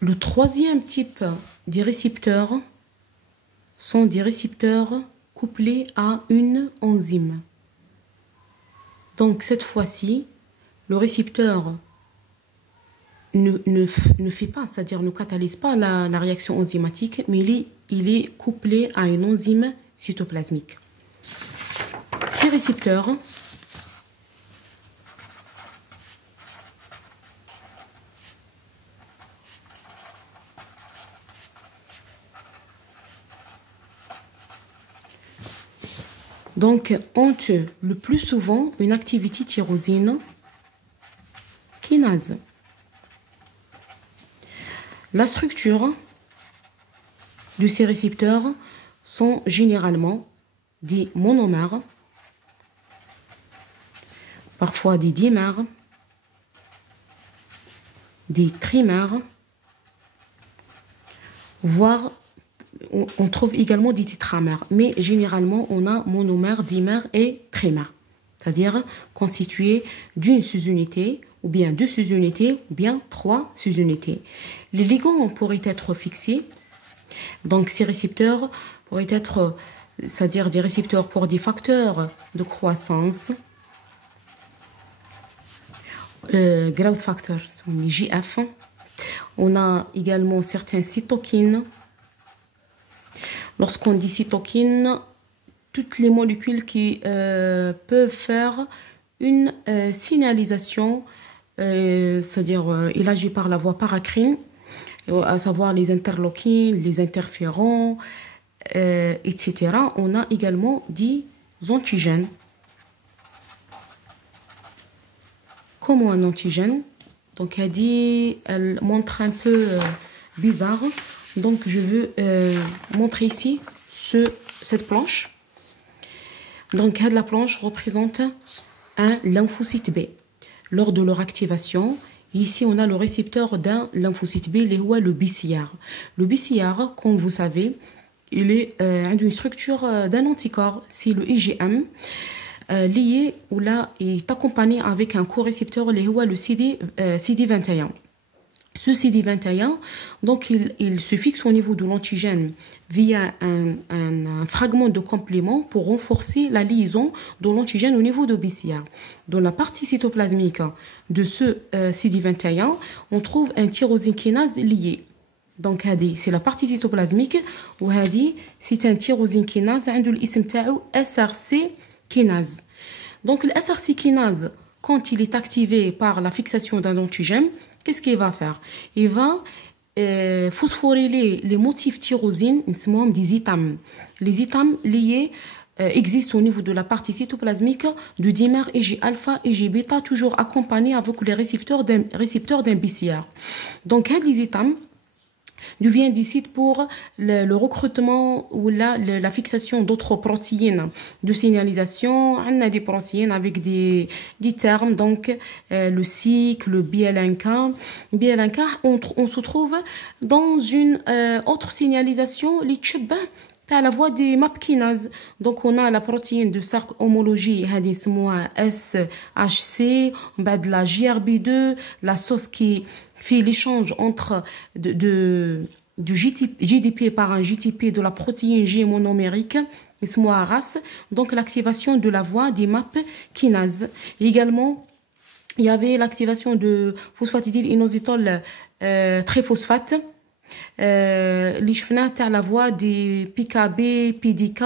Le troisième type des récepteurs sont des récepteurs couplés à une enzyme. Donc cette fois-ci, le récepteur ne fait pas, c'est-à-dire ne catalyse pas la réaction enzymatique, mais il est couplé à une enzyme cytoplasmique. Ces récepteurs donc ont le plus souvent une activité tyrosine kinase. La structure de ces récepteurs sont généralement des monomères, parfois des dimères, des trimères, voire on trouve également des tétramères. Mais généralement, on a monomères, dimères et trimères, c'est-à-dire constitués d'une sous-unité, ou bien deux sous-unités, ou bien trois sous-unités. Les ligands pourraient être fixés. Donc, ces récepteurs pourraient être, c'est-à-dire des récepteurs pour des facteurs de croissance, growth factor, JF. On a également certains cytokines. Lorsqu'on dit cytokines, toutes les molécules qui peuvent faire une signalisation, c'est-à-dire il agit par la voie paracrine, à savoir les interleukines, les interférons, etc. On a également des antigènes. Comme un antigène, donc elle montre un peu bizarre. Donc je veux montrer ici cette planche. Donc la planche représente un lymphocyte B. Lors de leur activation, ici on a le récepteur d'un lymphocyte B, le BCR. Le BCR, comme vous savez, il est une structure d'un anticorps, c'est le IgM. Lié ou là est accompagné avec un co-récepteur le CD21. Ce CD21, donc il se fixe au niveau de l'antigène via un fragment de complément pour renforcer la liaison de l'antigène au niveau de BCR. Dans la partie cytoplasmique de ce CD21, on trouve un tyrosine kinase lié. Donc c'est la partie cytoplasmique où c'est un tyrosine kinase عنده الاسم تاعو SRC kinase. Donc le SRC kinase, quand il est activé par la fixation d'un antigène, qu'est-ce qu'il va faire? Il va phosphoryler les motifs tyrosine, des ITAM. Les ITAM liés existent au niveau de la partie cytoplasmique du dimère Ig-alpha et Ig-bêta, toujours accompagnés avec les récepteurs d'un BCR. Donc les ITAM devient des sites pour le recrutement ou la fixation d'autres protéines de signalisation. On a des protéines avec des termes, donc le SIC, le BLNK. BLNK, on se trouve dans une autre signalisation, les tchèbes, à la voie des MAP kinases. Donc on a la protéine de Sark homologie, SHC, on a de la JRB2, la sauce qui fait l'échange entre du GDP par un GTP de la protéine G monomérique, ARAS, donc l'activation de la voie des MAP kinases. Également, il y avait l'activation de phosphatidylinositol triphosphate, les cheveux à la voie des PKB, PDK,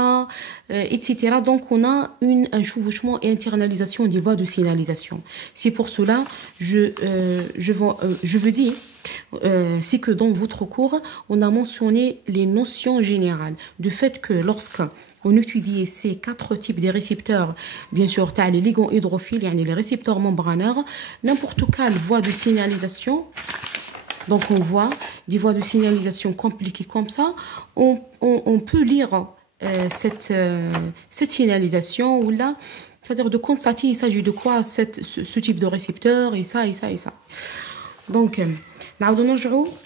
etc. Donc on a un chevauchement et internalisation des voies de signalisation. C'est pour cela je veux dire c'est que dans votre cours on a mentionné les notions générales du fait que lorsque on étudie ces quatre types de récepteurs, bien sûr, tu as les ligands hydrophiles, les récepteurs membranaires, n'importe quelle voie de signalisation. Donc, on voit des voies de signalisation compliquées comme ça. On peut lire cette signalisation ou là, c'est-à-dire de constater il s'agit de quoi ce type de récepteur et ça et ça et ça. Donc,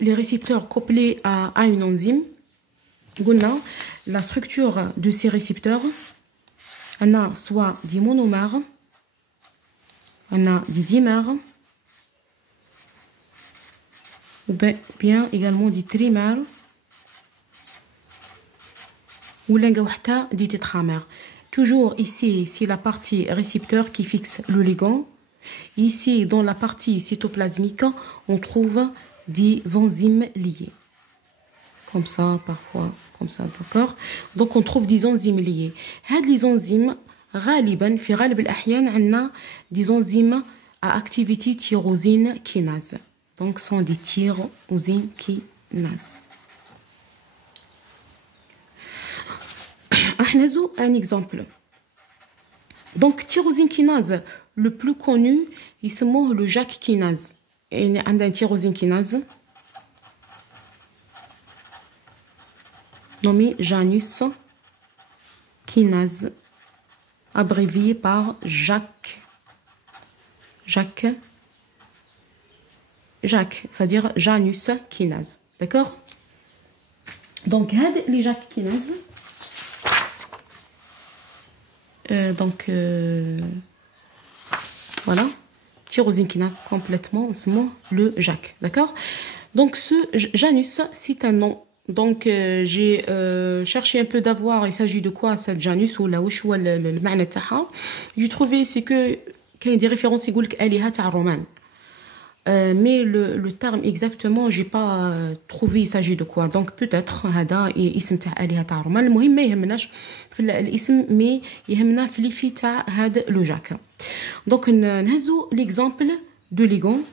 les récepteurs couplés à une enzyme. La structure de ces récepteurs, on a soit des monomères, on a des dimères, ou bien également des trimères ou des tétramères. Toujours ici, c'est la partie récepteur qui fixe le ligand. Ici, dans la partie cytoplasmique, on trouve des enzymes liées. Comme ça, parfois, comme ça, d'accord? Donc, on trouve des enzymes liées. Les enzymes, غالبا في غالب الأحيان عندنا des enzymes à activité tyrosine kinase. Donc, sont des tyrosine kinase. Un exemple. Donc, tyrosine kinase, le plus connu, il se nomme le JAK kinase. Et il y a un tyrosine kinase nommé Janus kinase, abrévié par JAK. JAK, c'est-à-dire Janus kinase. D'accord? Donc, les JAK kinase. Voilà, tyrosine kinase complètement, le JAK, d'accord? Donc ce Janus, c'est un nom. Donc j'ai cherché un peu d'avoir, il s'agit de quoi cette Janus ou la وش هو المعنى تاعها. J'ai trouvé c'est que كاين des références يقول لك آلهة تاع الرومان. Mais le terme exactement j'ai pas trouvé il s'agit de quoi. Donc peut-être هذا اسم تاع آلهة تاع الرومان. المهم ما يهمناش في الاسم مي يهمنا في ليفي تاع هذا لو جاك. دونك نهزو ليكزامبل دو ليغون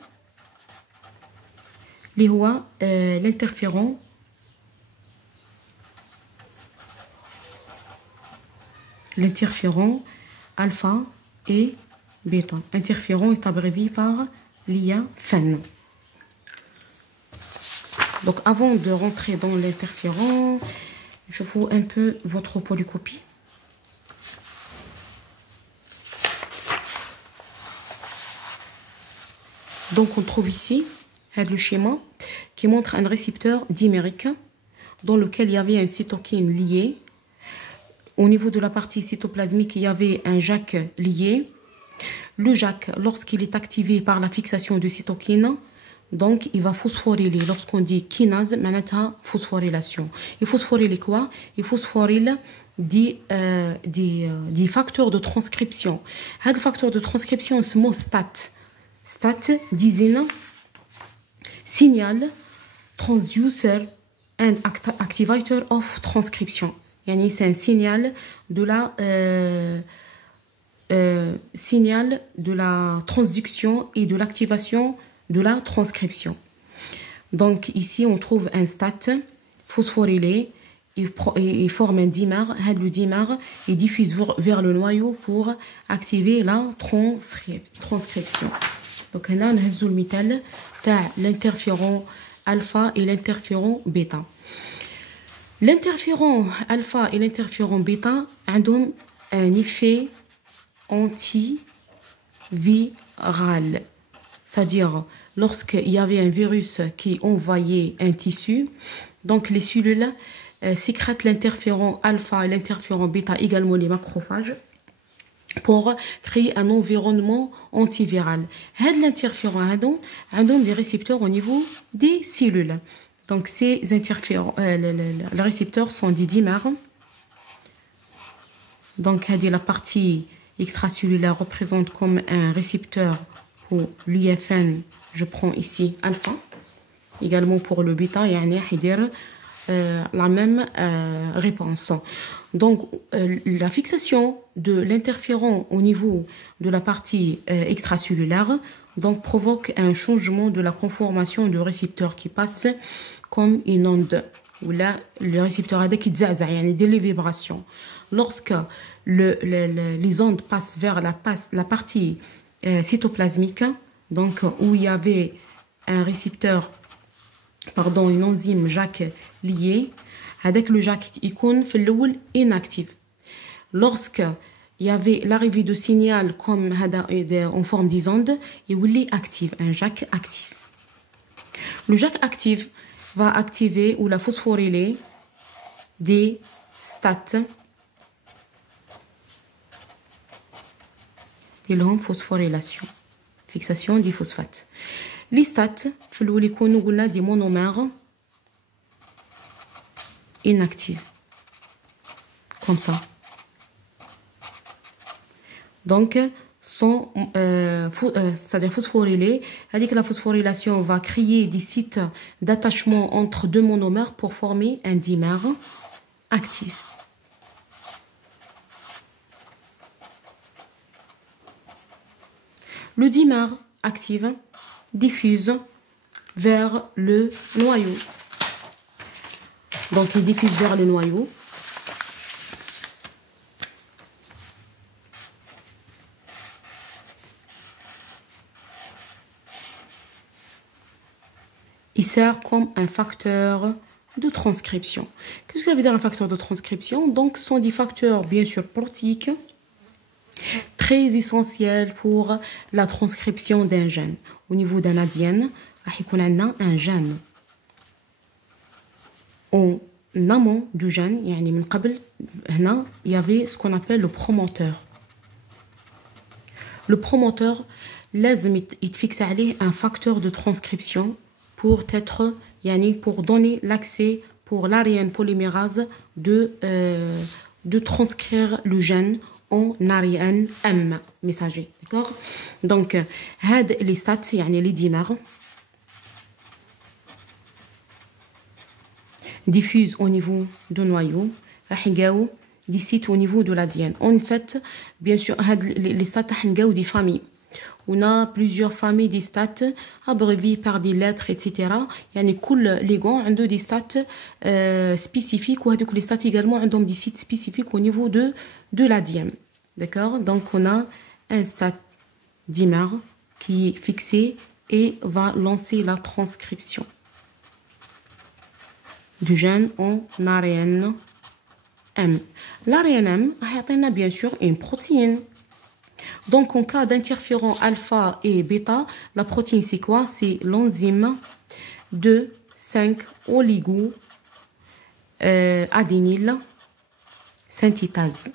اللي هو الانترفيرون alpha et bêta. Interféron est abrévié par l'IA-FEN. Donc avant de rentrer dans l'interféron, je vous un peu votre polycopie. Donc on trouve ici le schéma qui montre un récepteur dimérique dans lequel il y avait un cytokine lié. Au niveau de la partie cytoplasmique, il y avait un JAK lié. Le JAK, lorsqu'il est activé par la fixation de cytokine, donc il va phosphoryler. Lorsqu'on dit kinase, manata phosphorylation. Il phosphoryle quoi? Il phosphoryle des facteurs de transcription. Les facteurs de transcription, c'est mot STAT. STAT désigne signal transducer and activator of transcription. C'est un signal de la transduction et de l'activation de la transcription. Donc ici on trouve un STAT phosphorylé, il forme un dimère. Le dimère est diffuse vers le noyau pour activer la transcription. Donc on a le métal l'interféron alpha et l'interféron bêta. L'interféron alpha et l'interféron bêta ont un effet antiviral. C'est-à-dire, lorsqu'il y avait un virus qui envahait un tissu, donc les cellules sécrètent l'interféron alpha et l'interféron bêta, également les macrophages, pour créer un environnement antiviral. L'interféron a des récepteurs au niveau des cellules. Donc ces interférons, les récepteurs sont des dimères. Donc la partie extracellulaire représente comme un récepteur pour l'IFN. Je prends ici alpha. Également pour le bêta, la même réponse. Donc la fixation de l'interféron au niveau de la partie extracellulaire donc provoque un changement de la conformation du récepteur qui passe comme une onde. Ou là, le récepteur a des vibrations. Lorsque les ondes passent vers la partie cytoplasmique, donc où il y avait un récepteur, pardon, une enzyme JAK liée, avec le JAK est inactif. Lorsque il y avait l'arrivée de signal comme en forme des ondes, il est actif, un JAK actif. Le JAK actif va activer ou la phosphoryler des STAT, des longues phosphorylation, fixation des phosphates. Les stats, des monomères inactifs. Comme ça. Donc, sont c'est-à-dire phosphorylés. C'est-à-dire que la phosphorylation va créer des sites d'attachement entre deux monomères pour former un dimère actif. Le dimère actif diffuse vers le noyau. Donc, il diffuse vers le noyau. Il sert comme un facteur de transcription. Qu'est-ce que ça veut dire un facteur de transcription? Donc, ce sont des facteurs, bien sûr, protéiques, très essentiels pour la transcription d'un gène. Au niveau d'un ADN, il y a un gène. En amont du gène, il y avait ce qu'on appelle le promoteur. Le promoteur, il fixe un facteur de transcription pour donner l'accès pour l'ARN polymérase de transcrire le gène en ARN M messager. D'accord? Donc, les stats, les dimères, diffusent au niveau du noyau, des sites au niveau de l'ADN. En fait, bien sûr, les stats, des familles. On a plusieurs familles des stats abréviées par des lettres, etc. يعني كل ligand عنده des stats spécifiques وهذوك les stats également عندهم des sites spécifiques au niveau de l'ADN. D'accord? Donc on a un stat dimère qui est fixé et va lancer la transcription du gène en ARN M. L'ARN M a bien sûr une protéine. Donc, en cas d'interféron alpha et bêta, la protéine, c'est quoi? C'est l'enzyme 2,5-oligo-adényl synthétase.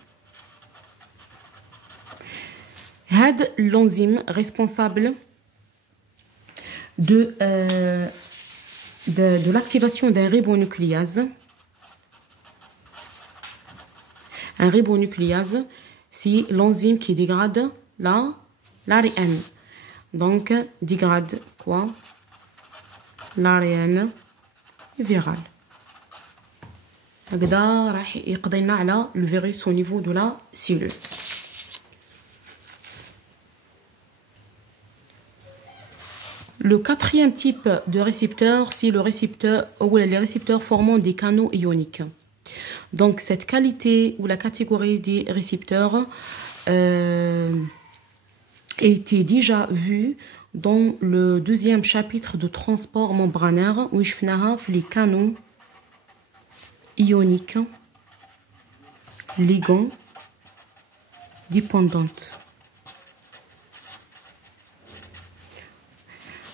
C'est l'enzyme responsable de l'activation d'un ribonucléase. Un ribonucléase, c'est l'enzyme qui dégrade l'ARN. Donc, dégrade quoi? l'ARN viral. هكذا راح يقضي لنا على le virus au niveau de la cellule. Le quatrième type de récepteur, c'est le récepteur ou les récepteurs formant des canaux ioniques. Donc, cette qualité ou la catégorie des récepteurs était déjà vue dans le deuxième chapitre de transport membranaire où je fais les canaux ioniques, ligands, dépendantes.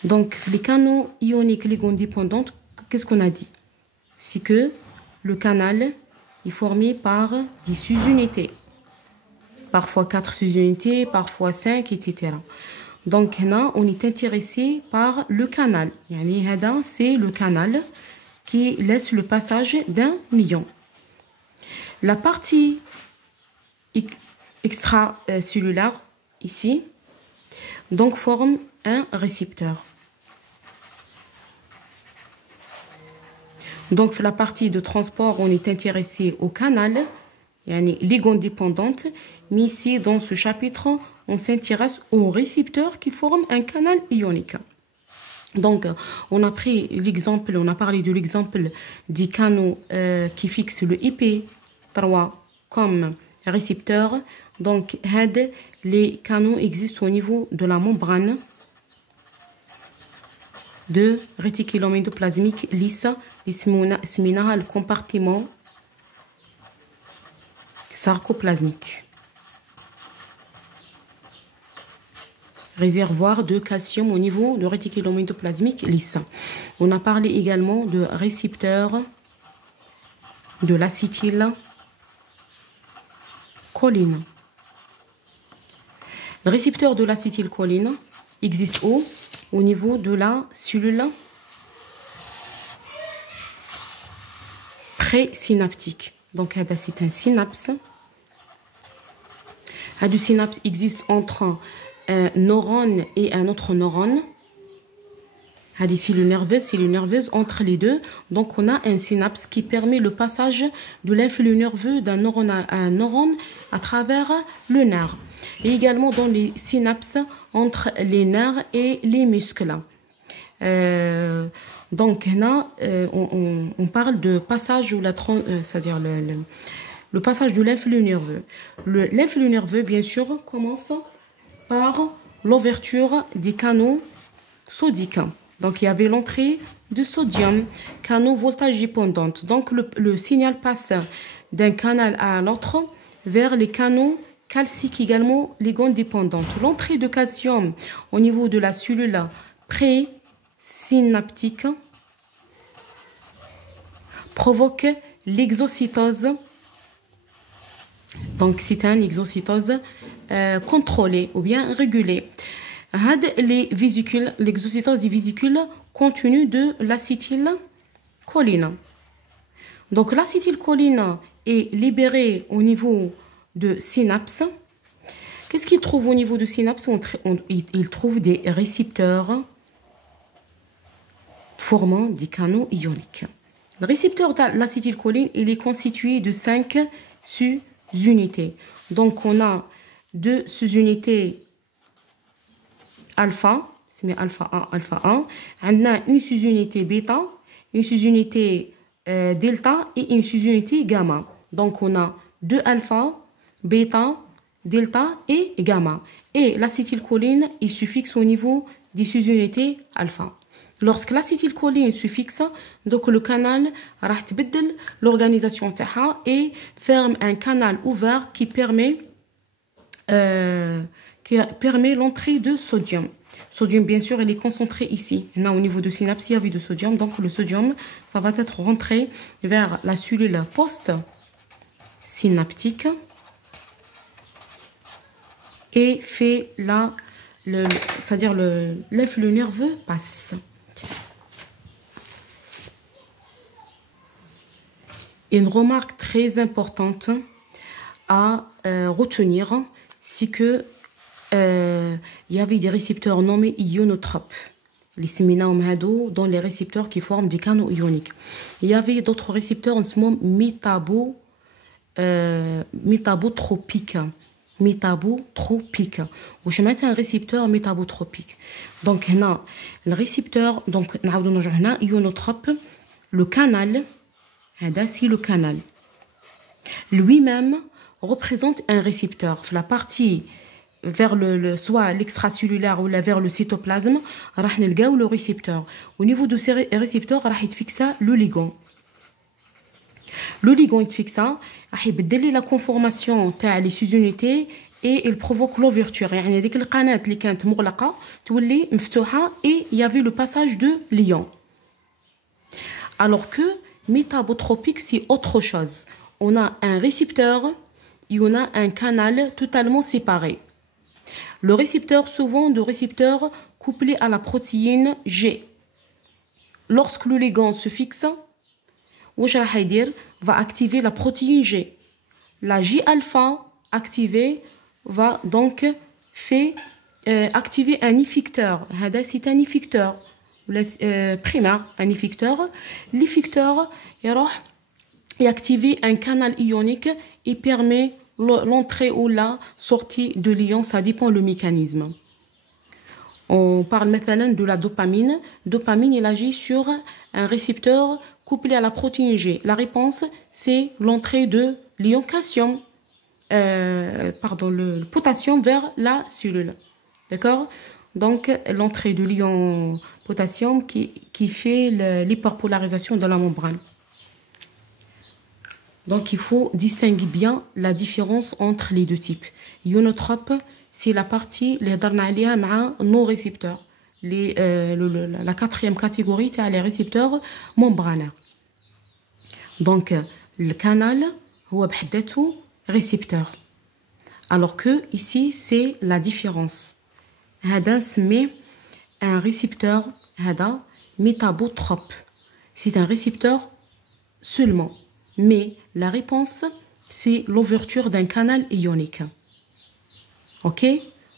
Donc, les canaux ioniques ligands dépendants, qu'est-ce qu'on a dit? C'est que le canal est formé par des sous-unités. Parfois 4 sous-unités, parfois 5, etc. Donc, là, on est intéressé par le canal. C'est le canal qui laisse le passage d'un ion. La partie extracellulaire, ici, donc forme un récepteur. Donc, la partie de transport, on est intéressé au canal, ligand dépendante, mais ici, dans ce chapitre, on s'intéresse aux récepteurs qui forment un canal ionique. Donc, on a pris l'exemple, on a parlé de l'exemple des canaux qui fixent le IP3 comme récepteur. Donc, les canaux existent au niveau de la membrane de réticulum endoplasmique lisse, le compartiment sarcoplasmique. Réservoir de calcium au niveau de réticulum endoplasmique lisse. On a parlé également de récepteurs de l'acétylcholine. Le récepteur de l'acétylcholine existe où? au niveau de la cellule présynaptique. Donc, c'est un synapse. Le synapse existe entre un neurone et un autre neurone. Des cellules nerveuses entre les deux. Donc, on a un synapse qui permet le passage de l'influx nerveux d'un neurone à un neurone à travers le nerf. Et également dans les synapses entre les nerfs et les muscles. Donc, là, on parle de passage, c'est-à-dire le passage de l'influx nerveux. L'influx nerveux, bien sûr, commence par l'ouverture des canaux sodiques. Donc, il y avait l'entrée de sodium, canaux voltage dépendante. Donc, le signal passe d'un canal à l'autre vers les canaux calciques également, ligands dépendants. L'entrée de calcium au niveau de la cellule présynaptique provoque l'exocytose. Donc, c'est une exocytose contrôlée ou bien régulée. Les vésicules, l'exocytose des vésicules contenues de l'acétylcholine. Donc, l'acétylcholine est libérée au niveau de synapse. Qu'est-ce qu'il trouve au niveau de synapse? Il trouve des récepteurs formant des canaux ioniques. Le récepteur de l'acétylcholine, il est constitué de 5 sous-unités. Donc, on a 2 sous-unités alpha, c'est alpha 1, alpha 1. On a une sous-unité bêta, une sous-unité delta et une sous-unité gamma. Donc, on a 2 alpha, bêta, delta et gamma. Et l'acétylcholine, il se fixe au niveau des sous-unités alpha. Lorsque l'acétylcholine se fixe, donc le canal va changer l'organisation et ferme un canal ouvert qui permet l'entrée de sodium. Sodium, bien sûr, il est concentré ici. Là, au niveau de synapse, il y avait de sodium. Donc, le sodium, ça va être rentré vers la cellule post-synaptique et fait c'est-à-dire l'influx nerveux passe. Une remarque très importante à retenir, c'est que il y avait des récepteurs nommés ionotropes. Les séminaires dans les récepteurs qui forment des canaux ioniques. Il y avait d'autres récepteurs en ce moment métabotropiques. Métabotropique. Je mets un récepteur métabotropique. Donc, le récepteur, donc, ionotrope, le canal, c'est le canal. Lui-même représente un récepteur. La partie vers soit l'extracellulaire ou vers le cytoplasme, on va le récepteur. Au niveau de ces récepteurs, on va fixer le ligand. Le ligand est fixé, il بدل la conformation تاع les sous-unités et il provoque l'ouverture. يعني ديك القناة اللي كانت مغلقة تولي مفتوحة et il y avait le passage de l'ion. Alors que métabotropique, c'est autre chose. On a un récepteur et on a un canal totalement séparé. Le récepteur, souvent de récepteur couplé à la protéine G. Lorsque le ligand se fixe, va activer la protéine G. La J-alpha activée va donc activer un effecteur. C'est un effecteur primaire, un effecteur. L'effecteur est activer un canal ionique et permet l'entrée ou la sortie de l'ion. Ça dépend le mécanisme. On parle maintenant de la dopamine. Dopamine, il agit sur un récepteur couplé à la protéine G. La réponse, c'est l'entrée de l'ion calcium, le potassium vers la cellule. D'accord? Donc, l'entrée de l'ion potassium qui fait l'hyperpolarisation de la membrane. Donc, il faut distinguer bien la différence entre les deux types. Ionotrope, c'est la partie les nos récepteurs. La quatrième catégorie, c'est les récepteurs membranaires. Donc, le canal, c'est récepteur. Alors que ici, c'est la différence. هذا نسميه un récepteur métabotrope. C'est un récepteur seulement. Mais la réponse, c'est l'ouverture d'un canal ionique. Ok?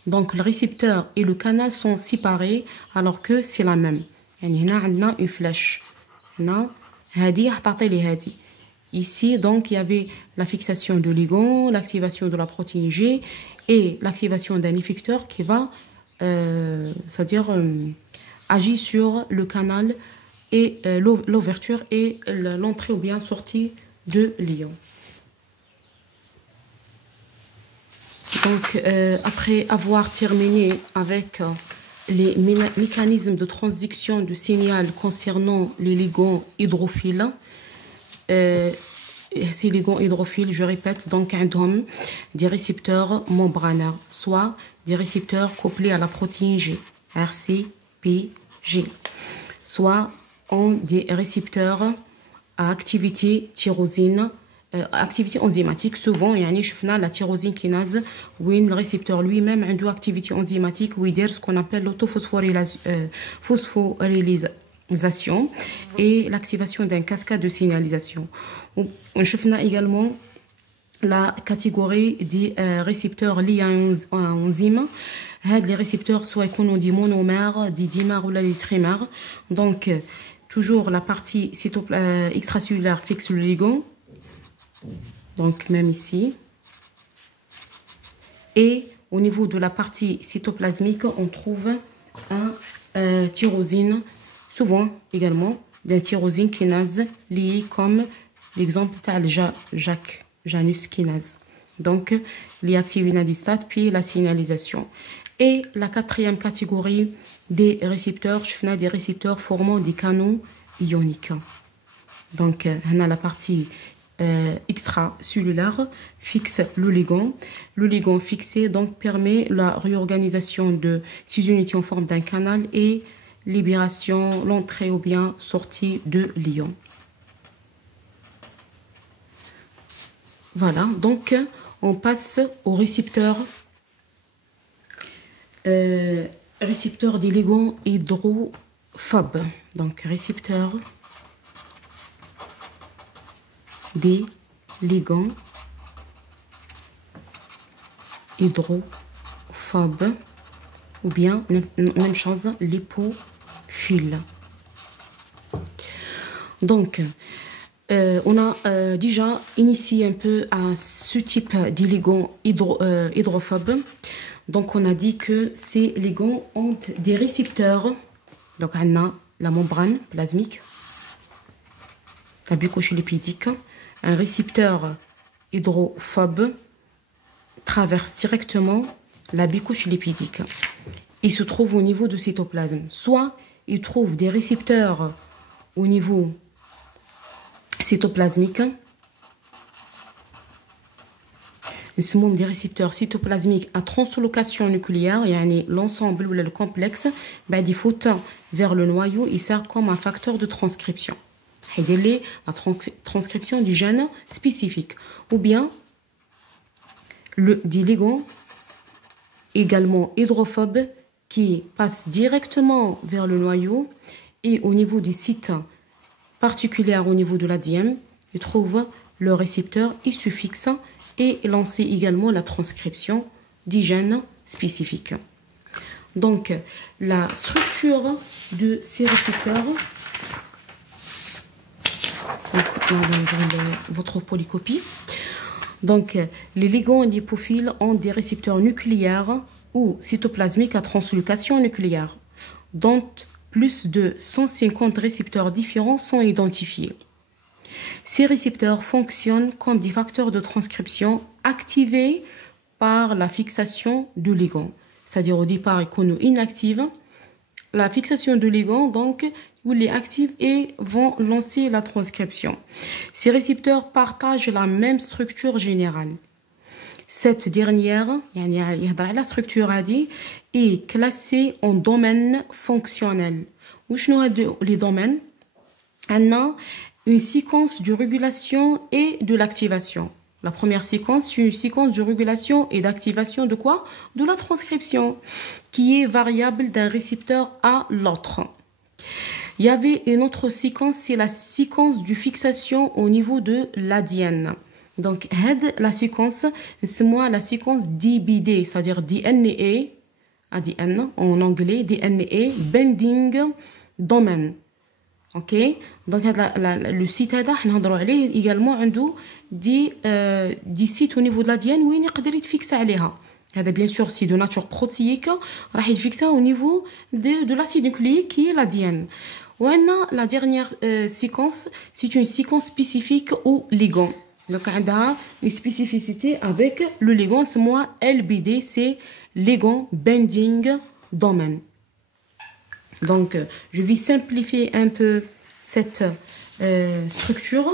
Donc le récepteur et le canal sont séparés alors que c'est la même. يعني هنا عندنا une flèche. هنا هذه حتعطي لي هذه. Ici, donc, il y avait la fixation de ligand, l'activation de la protéine G et l'activation d'un effecteur qui va, c'est-à-dire, agir sur le canal et l'ouverture et l'entrée ou bien sortie de l'ion. Donc, après avoir terminé avec les mécanismes de transduction de signal concernant les ligands hydrophiles, ces ligands hydrophiles, je répète, donc عندهم des récepteurs membranaires, soit des récepteurs couplés à la protéine G, RCPG, soit ont des récepteurs à activité tyrosine, activité enzymatique. Souvent يعني شفنا la tyrosine kinase وين le récepteur lui-même عنده activité enzymatique ويدير ce qu'on appelle l'autophosphorylisation et l'activation d'un cascade de signalisation. On شفنا également la catégorie des récepteurs liés à un enzyme. Les récepteurs soit يكونوا des monomères, des dimères ou des trimères. Donc toujours la partie extracellulaire fixe le ligand. Donc même ici. Et au niveau de la partie cytoplasmique, on trouve un tyrosine, souvent également d'un tyrosine kinase lié comme l'exemple de Janus kinase. Donc les activinadistat puis la signalisation. Et la quatrième catégorie des récepteurs, je fais des récepteurs formant des canaux ioniques. Donc on a la partie extracellulaire fixe le ligand. Le ligand fixé donc permet la réorganisation de ces unités en forme d'un canal et libération, l'entrée ou bien sortie de l'ion. Voilà, donc on passe au récepteur récepteur des ligands hydrophobes. Donc récepteur des ligands hydrophobes ou bien même chose lipophiles. Donc on a déjà initié un peu à ce type de ligands hydrophobes. Donc on a dit que ces ligands ont des récepteurs. Donc on a la membrane plasmique, la bucco-lipidique. Un récepteur hydrophobe traverse directement la bucco-lipidique. Il se trouve au niveau du cytoplasme. Soit il trouve des récepteurs au niveau cytoplasmique, اسمهم des récepteurs cytoplasmiques à translocation nucléaire, يعني l'ensemble ou le complexe بعد يفوت vers le noyau, il sert comme un facteur de transcription. La transcription du gène spécifique. Ou bien des ligands également hydrophobes qui passent directement vers le noyau et au niveau des sites particuliers au niveau de l'ADN, ils trouvent le récepteur, il se fixe et lancer également la transcription des gènes spécifiques. Donc la structure de ces récepteurs, donc votre polycopie. Donc les ligands lipophiles ont des récepteurs nucléaires ou cytoplasmiques à translocation nucléaire, dont plus de 150 récepteurs différents sont identifiés. Ces récepteurs fonctionnent comme des facteurs de transcription activés par la fixation de ligand. C'est-à-dire au départ, ils sont inactifs. La fixation de ligand, donc, ils les activent et vont lancer la transcription. Ces récepteurs partagent la même structure générale. Cette dernière, la structure est classée en domaines fonctionnels. Où sont les domaines? On a une séquence de régulation et de l'activation. La première séquence, c'est une séquence de régulation et d'activation de quoi? De la transcription, qui est variable d'un récepteur à l'autre. Il y avait une autre séquence, c'est la séquence de fixation au niveau de l'ADN. Donc, la séquence, c'est moi la séquence DBD, c'est-à-dire DNA, ADN en anglais, DNA Bending Domain. Ok, donc le site هذا حنهضروا عليه également عنده دي sites au niveau de l'ADN وين يقدر يتفيكس عليها. هذا bien sûr c'est de nature protéique راح يتفيكسها au niveau de l'acide nucléique qui est l'ADN. وعندنا la dernière séquence, c'est une séquence spécifique au ligand. Donc عندها une spécificité avec le ligand, c'est moi LBD, c'est ligand bending domain. Donc, je vais simplifier un peu cette structure.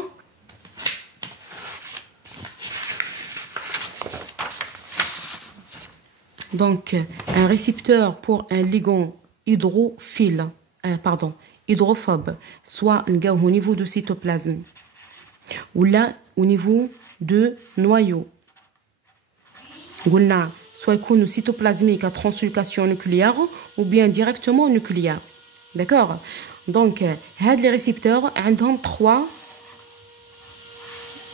Donc, un récepteur pour un ligand hydrophobe, soit au niveau de cytoplasme, ou là, au niveau de noyau. Ou là, soit يكون cytoplasmique à translocation nucléaire ou bien directement nucléaire. D'accord? Donc, les récepteurs ont 3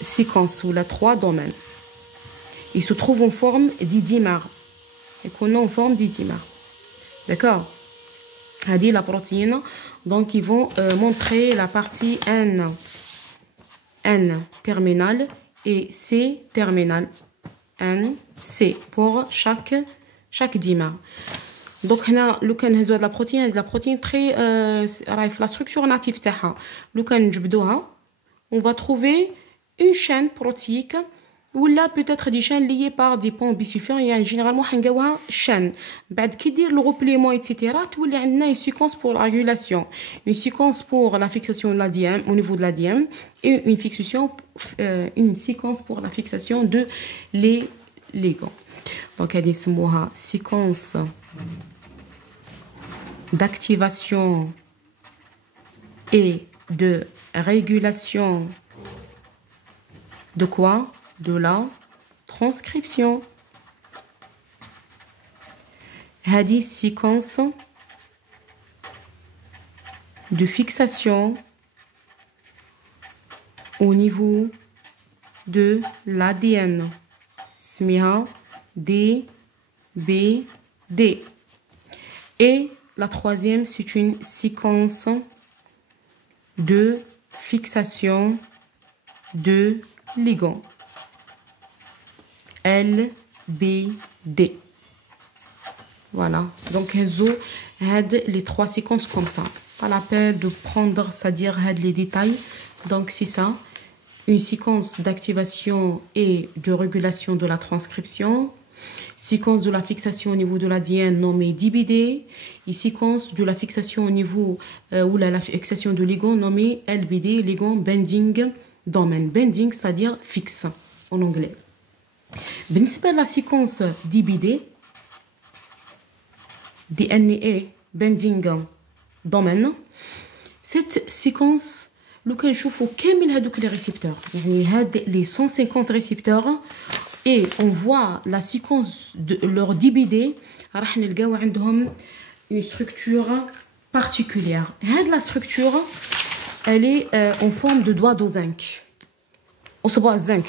séquences ou 3 domaines. Ils se trouvent en forme d'idimère. Et qu'on a en forme d'idimère. D'accord? Hadi la protéine. Donc, ils vont montrer la partie N terminale et C terminale. N, C pour chaque dimère. Donc, هنا لو كان نهزو هاد la protéine très راهي في la structure native تاعها. لو كان نجبدوها, on va trouver une chaîne protéique ou là peut-être des chaînes liées par des ponts bisulfures. يعني généralement حنلقاوها chaîne. بعد كي دير le repliement etc. تولي عندنا une séquence pour la régulation, une séquence pour la fixation de l'ADN au niveau de l'ADN et une séquence pour la fixation de les ligands. Donc elle est séquence d'activation et de régulation de quoi? De la transcription. هذه séquence de fixation au niveau de l'ADN. سميها DBD. Et la troisième, c'est une séquence de fixation de ligand. LBD. Voilà. Donc, les 3 séquences comme ça. Pas la peine de prendre, c'est-à-dire les détails. Donc, c'est ça. Une séquence d'activation et de régulation de la transcription. Séquence de la fixation au niveau de l'ADN nommée DBD. Et séquence de la fixation au niveau ou la fixation de ligand nommée LBD, ligand bending domain. Bending, c'est-à-dire fixe en anglais. بالنسبة la séquence DBD, DNA bending domain, cette séquence لو كنشوفوا كامل هذوك les récepteurs, يعني هاد les 150 récepteurs, et on voit la séquence de leur DBD, راح نلقاو عندهم une structure particulière. هاد la structure, elle est en forme de doigt de zinc. أصبع الزنك.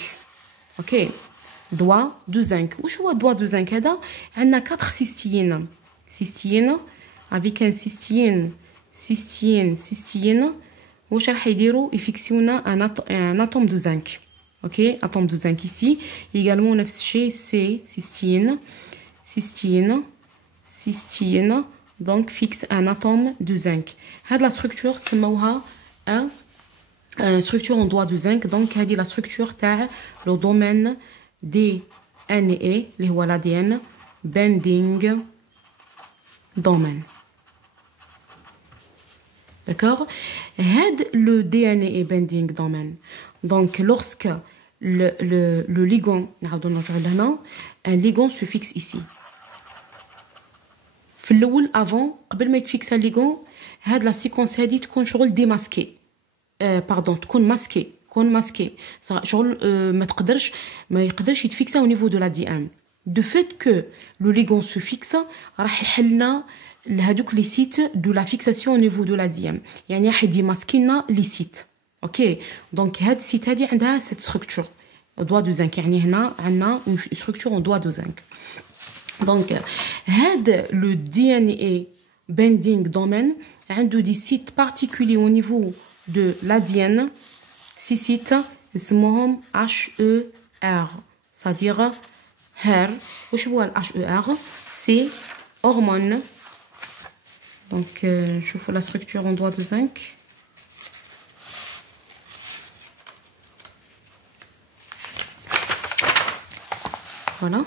OK. Doigt de zinc. واش هو doigt de zinc هذا؟ عندنا 4 cystine. Cystine avec un cystine. واش راح يديروا يفيكسيونا un atome de zinc. OK, atome de zinc ici. Également نفس الشيء C cystine. Donc fixe un atome de zinc. هاد la structure سموها structure en doigt de zinc. Donc هذه la structure تاع le domaine DNA اللي هو l'ADN bending domain. D'accord? Le DNA bending domain. Donc, lorsque le ligand, un ligand se fixe ici. في الأول avant قبل ما يتفيكس الليغون هاد لا سيكونس هادي تكون شغل ديماسكي تكون ماسكي تكون ماسكي شغل ما يقدرش يتفيكسا au niveau de la DM. De fait que le ligand se fixe راح يحلنا لهذوك لي سيت de la fixation au niveau de la DM. يعني راح يماسكي لنا لي سيت. اوكي دونك هاد السيت هادي عندها cette structure doigt de zinc. يعني هنا عندنا une structure en doigt de zinc. Donc هاد le DNA bending domain عنده des sites particuliers au niveau de l'ADN. Ces sites اسمهم HER, c'est-à-dire HER. وش هو ال HER? C'est hormone. Donc نشوفوا la structure en doigt de zinc. Voilà.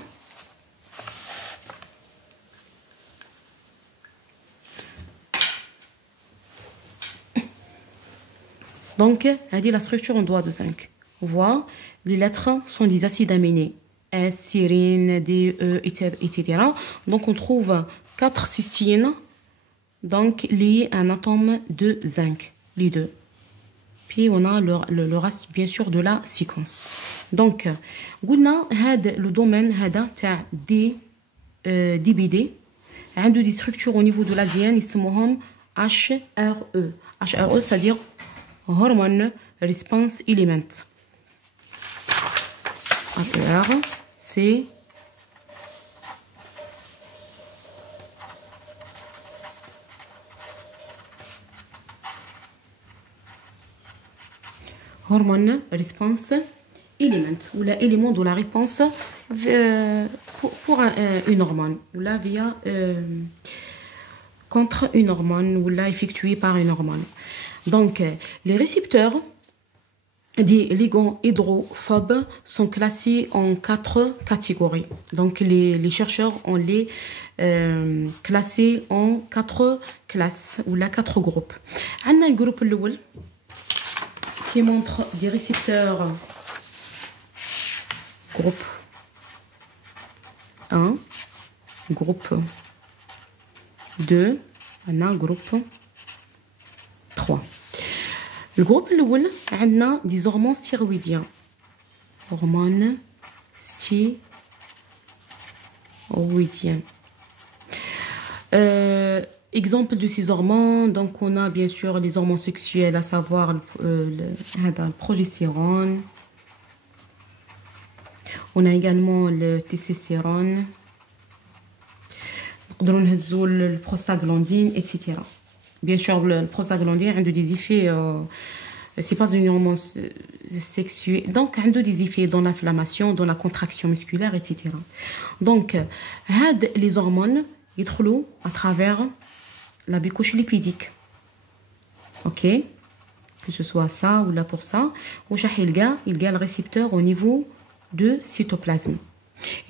Donc, elle dit la structure en doigt de zinc. On voit, les lettres sont des acides aminés. S, sérine, D, E, etc. Donc, on trouve 4 cystines, donc liées à un atome de zinc, les deux. Puis, on a le reste, bien sûr, de la séquence. Donc, le domaine DBD, a des structures au niveau de l'ADN, ils se nomment HRE. HRE, c'est-à-dire Hormone Response Element. HER, c'est Hormone Response Element, ou l'élément de la réponse pour une hormone, ou là via contre une hormone, ou là effectué par une hormone. Donc, les récepteurs des ligands hydrophobes sont classés en 4 catégories. Donc, les chercheurs ont les classés en 4 classes, ou là 4 groupes. On a un groupe qui montre des récepteurs groupe 1, groupe 2, on a un groupe 3. Le groupe الأول عندنا des hormones stéroïdiens. Hormones stéroïdiens. Exemple de ces hormones, donc on a bien sûr les hormones sexuelles, à savoir le progestérone. On a également le testostérone. Le prostaglandine, etc. Bien sûr, le prostaglandine a des effets, c'est pas une hormone sexuelle, donc il a des effets dans l'inflammation, dans la contraction musculaire, etc. Donc, les hormones, ils trouvent à travers la couche lipidique. Ok? Que ce soit ça ou là pour ça. Ou il y a le récepteur au niveau de cytoplasme.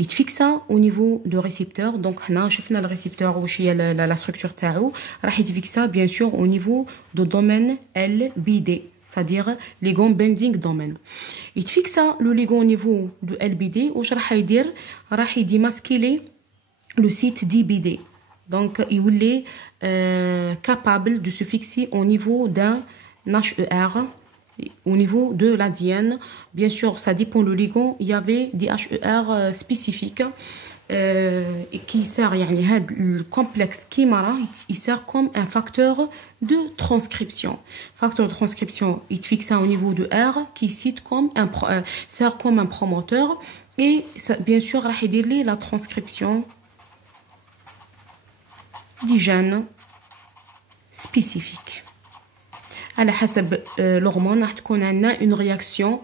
Il fixe ça au niveau de récepteur. Donc, on a le récepteur où il y a la structure TAO. Il fixe ça, bien sûr, au niveau du domaine LBD, c'est-à-dire ligand bending domain. Il fixe ça, le ligand au niveau de LBD, où il va démasquer le site DBD. Donc, il est capable de se fixer au niveau d'un HER. Au niveau de l'ADN, bien sûr, ça dépend du ligand. Il y avait des HER spécifiques qui sert, le complexe Kimara, il sert comme un facteur de transcription. Facteur de transcription, il fixe au niveau de R, qui sert comme un promoteur. Et ça, bien sûr, il y a la transcription des gènes spécifiques. على حسب l'hormone راح تكون عندنا une réaction.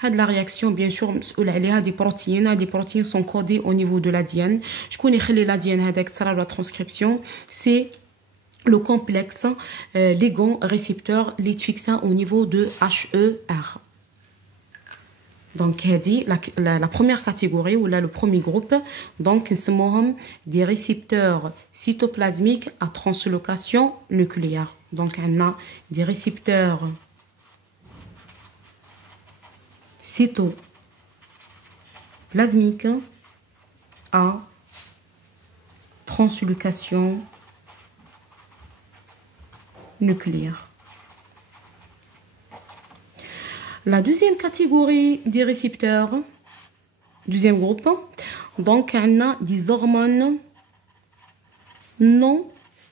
هاد la réaction bien sûr مسؤول عليها des protéines sont codées au niveau de l'ADN. شكون يخلي l'ADN هذاك تصرا la transcription, c'est le complexe ligand récepteur اللي تفيكسا au niveau de HER. Donc, la première catégorie, ou là, le premier groupe, donc, c'est des récepteurs cytoplasmiques à translocation nucléaire. Donc, on a des récepteurs cytoplasmiques à translocation nucléaire. La deuxième catégorie des récepteurs, deuxième groupe, donc on a des hormones non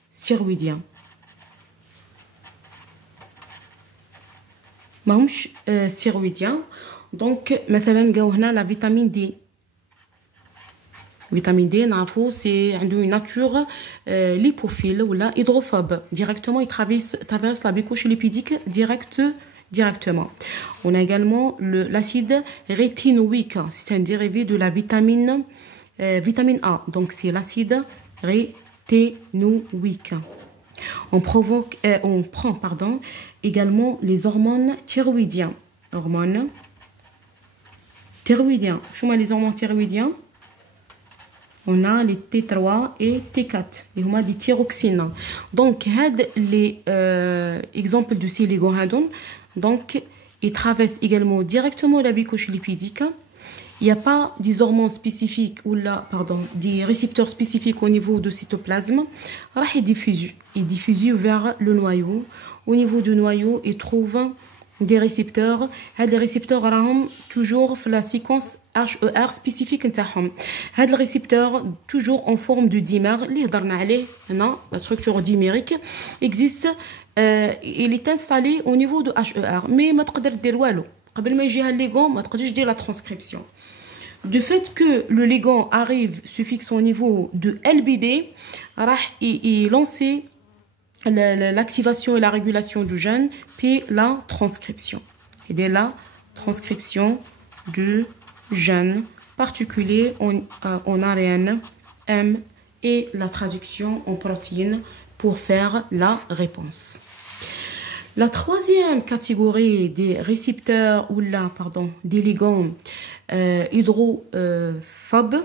thyroïdiennes. ماهمش thyroïdiens. Donc مثلا نلقاو هنا la vitamine D. Vitamine D, c'est une nature lipophile ou la hydrophobe. Directement, il traverse la bécouche lipidique directement. On a également l'acide rétinoïque. C'est un dérivé de la vitamine A. Donc, c'est l'acide rétinoïque. On prend également les hormones thyroïdiennes. Hormones thyroïdiennes. Je les hormones thyroïdiennes. On a les T3 et T4, les hormones des thyroxines. Donc, les exemples de ces ligands, donc, ils traversent également directement la bécouche lipidique. Il n'y a pas des hormones spécifiques ou des récepteurs spécifiques au niveau du cytoplasme. Ils diffusent vers le noyau. Au niveau du noyau, ils trouvent des récepteurs. Les récepteurs sont toujours dans la séquence HER spécifique. Les récepteurs toujours en forme de dimère. La structure dimérique existe. Il est installé au niveau de HER. Mais je ne peux pas dire قبل ما يجيها الليغون ما تقدرش دير la transcription. Du fait que le ligand arrive, se fixe au niveau de LBD, il lance l'activation et la régulation du gène, puis la transcription. Et dès la transcription du gène particulier en ARN M et la traduction en protéines pour faire la réponse. La troisième catégorie des récepteurs des ligands hydrophobes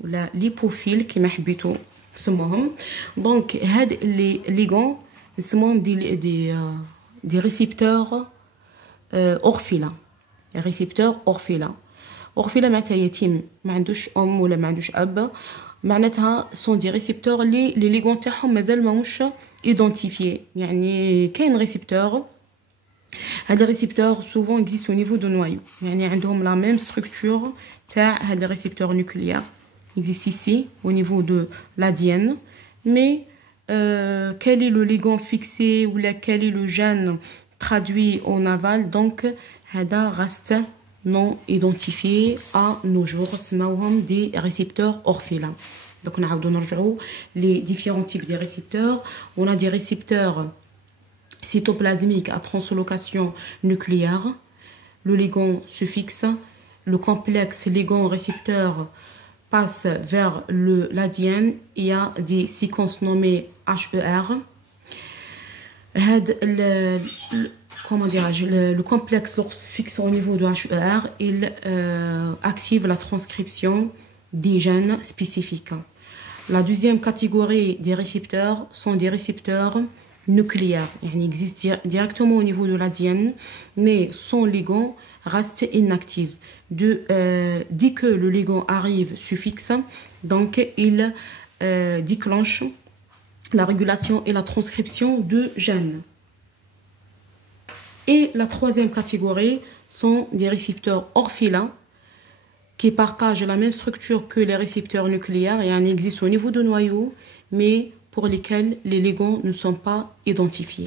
ou la lipophiles qui m'habitent. Donc, les ligands sont des récepteurs orphelins. Les récepteurs orphelins. orphelin معناتها يتيم ما عندوش ام ولا ما عندوش اب معناتها sont des récepteurs les ligands تاعهم مازال ماهوش identifiés يعني كاين récepteur. Les récepteurs souvent existent au niveau du noyau. يعني عندهم la même structure تاع les récepteurs nucléaires. Existe ici au niveau de l'ADN, mais quel est le ligand fixé ou quel est le gène traduit en aval, donc هذا reste non identifié à nos jours. اسموهم des récepteurs orphelins. Donc on a les différents types de récepteurs. On a des récepteurs cytoplasmiques à translocation nucléaire. Le ligand se fixe. Le complexe ligand-récepteur passe vers l'ADN. Il y a des séquences nommées HER. Le complexe fixe au niveau de HER, il active la transcription des gènes spécifiques. La deuxième catégorie des récepteurs sont des récepteurs nucléaires. Ils existent directement au niveau de l'ADN, mais son ligand reste inactif. Dès que le ligand arrive, se fixe, donc il déclenche la régulation et la transcription de gènes. Et la troisième catégorie sont des récepteurs orphelins qui partagent la même structure que les récepteurs nucléaires et en existent au niveau du noyau, mais pour lesquels les ligands ne sont pas identifiés.